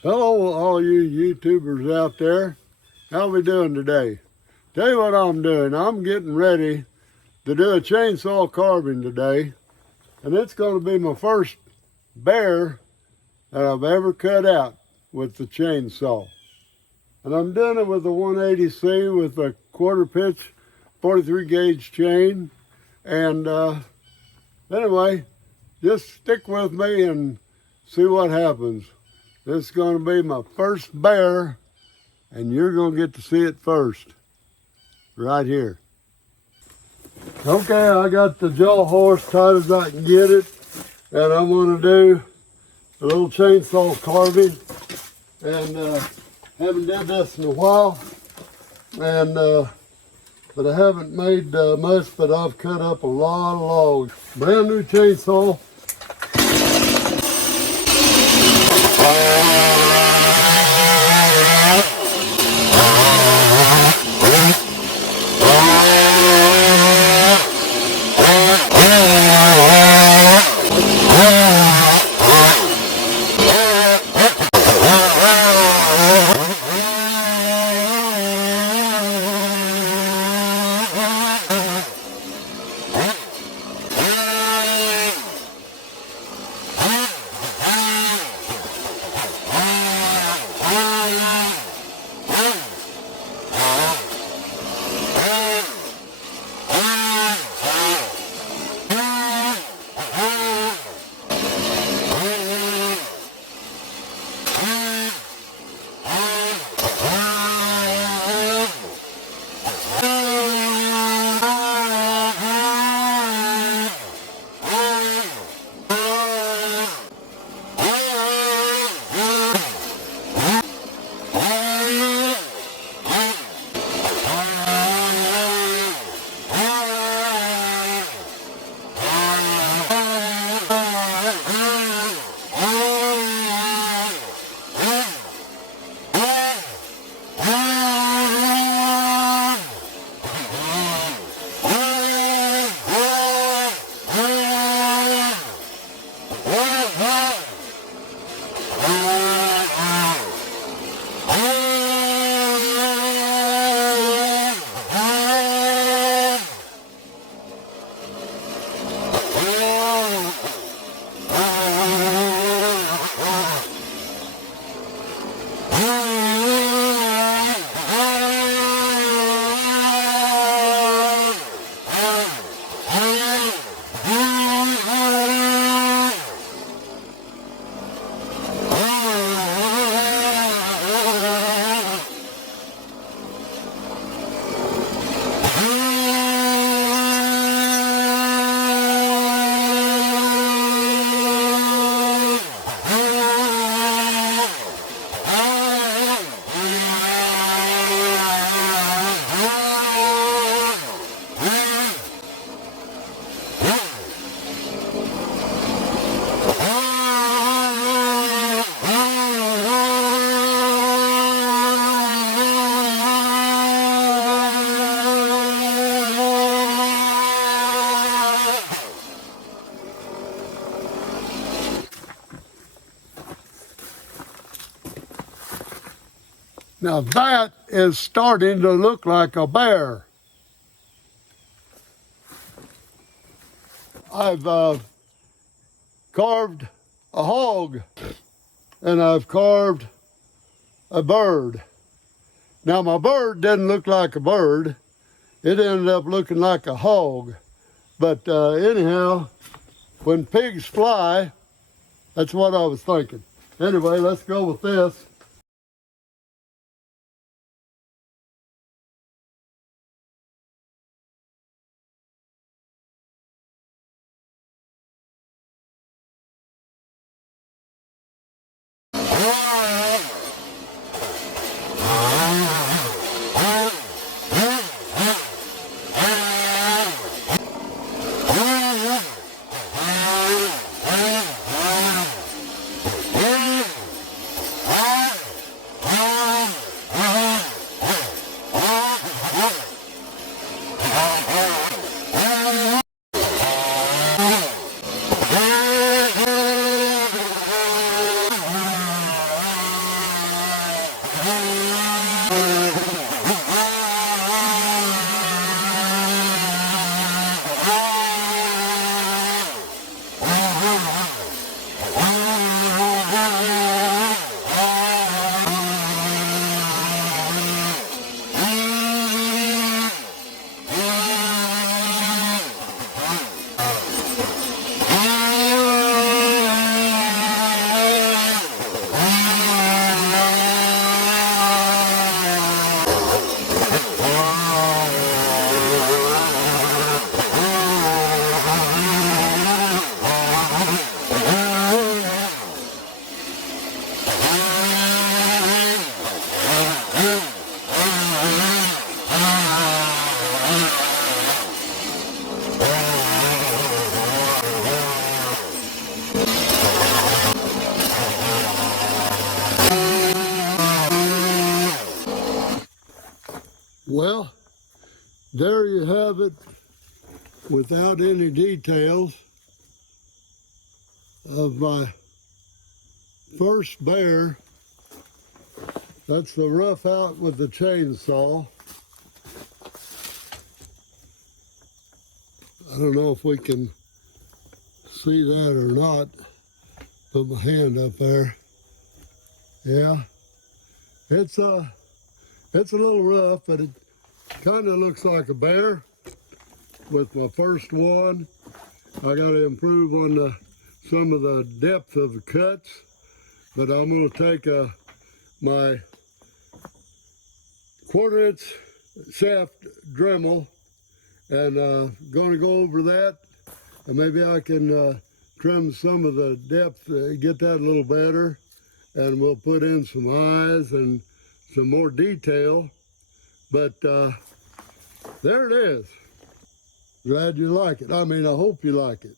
Hello, all you YouTubers out there. How we doing today? Tell you what I'm doing. I'm getting ready to do a chainsaw carving today, and it's going to be my first bear that I've ever cut out with the chainsaw. And I'm doing it with a 180C with a quarter pitch 43 gauge chain. And anyway, just stick with me and see what happens. This is going to be my first bear, and you're going to get to see it first, right here. Okay, I got the jaw horse tight as I can get it, and I'm going to do a little chainsaw carving, and haven't done this in a while, and but I haven't made much, but I've cut up a lot of logs. Brand new chainsaw. Now that is starting to look like a bear. I've carved a hog, and I've carved a bird. Now my bird didn't look like a bird. It ended up looking like a hog. But anyhow, when pigs fly, that's what I was thinking. Anyway, let's go with this. Ah! Well, there you have it, without any details of my first bear. That's the rough out with the chainsaw. I don't know if we can see that or not. Put my hand up there. Yeah, it's a little rough, but it kind of looks like a bear with my first one. I got to improve on some of the depth of the cuts, but I'm going to take my 1/4" shaft Dremel and going to go over that, and maybe I can trim some of the depth, get that a little better, and we'll put in some eyes and some more detail. But there it is. Glad you like it. I mean, I hope you like it.